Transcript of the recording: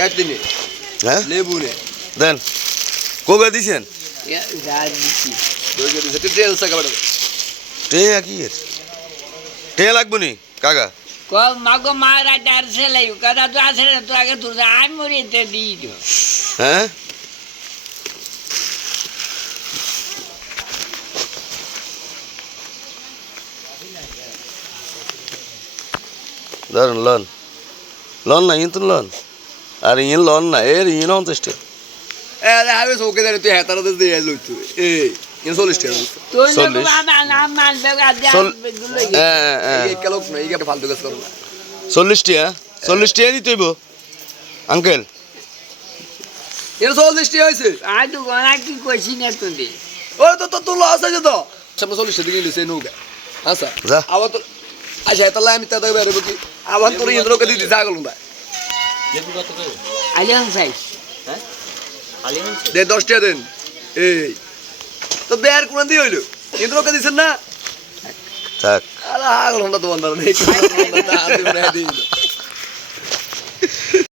চাটনি হ্যাঁ লেবু নে দেন কবে দিছেন তেল সাকা বাড়া টে কি টে লাগবো নি কাকা মাগো মারা ডার সেলাই কথা তো আসে না তো আগে তোর আমি মরিতে দিই তো হ্যাঁ ধরুন লন লন না ইন তো লন আর ইন লন না এর ইন অন্তষ্টে আমি চৌকে জানি তুই হেতারা দিয়ে এলো তুই এই ইন 40 টাকা তোর চল্লিশ। নাম মানবে এই কেলক না এই ফালতু কাজ করো না 40 টাকা দিতে হইব আঙ্কেল এর 40 টাকা হইছে আজ তো গনা কি কইছি না তুই ওরে তো তো লস আছে তো সামনে 40 টাকা দিলি সে নৌকা আচ্ছা যা। আবার তো আচ্ছা তাহলে আমি তাদের বেরোব কি আবার তোর ইন্দ্রকে দিদি ছাগল না আলিয়ান সাইজ দে 10 টাকা দেন এই তো বের কোন দিয়ে হইলো ইন্দ্রকে দিছেন না থাক আলা আগল হন্ডা তো বন্ধ নেই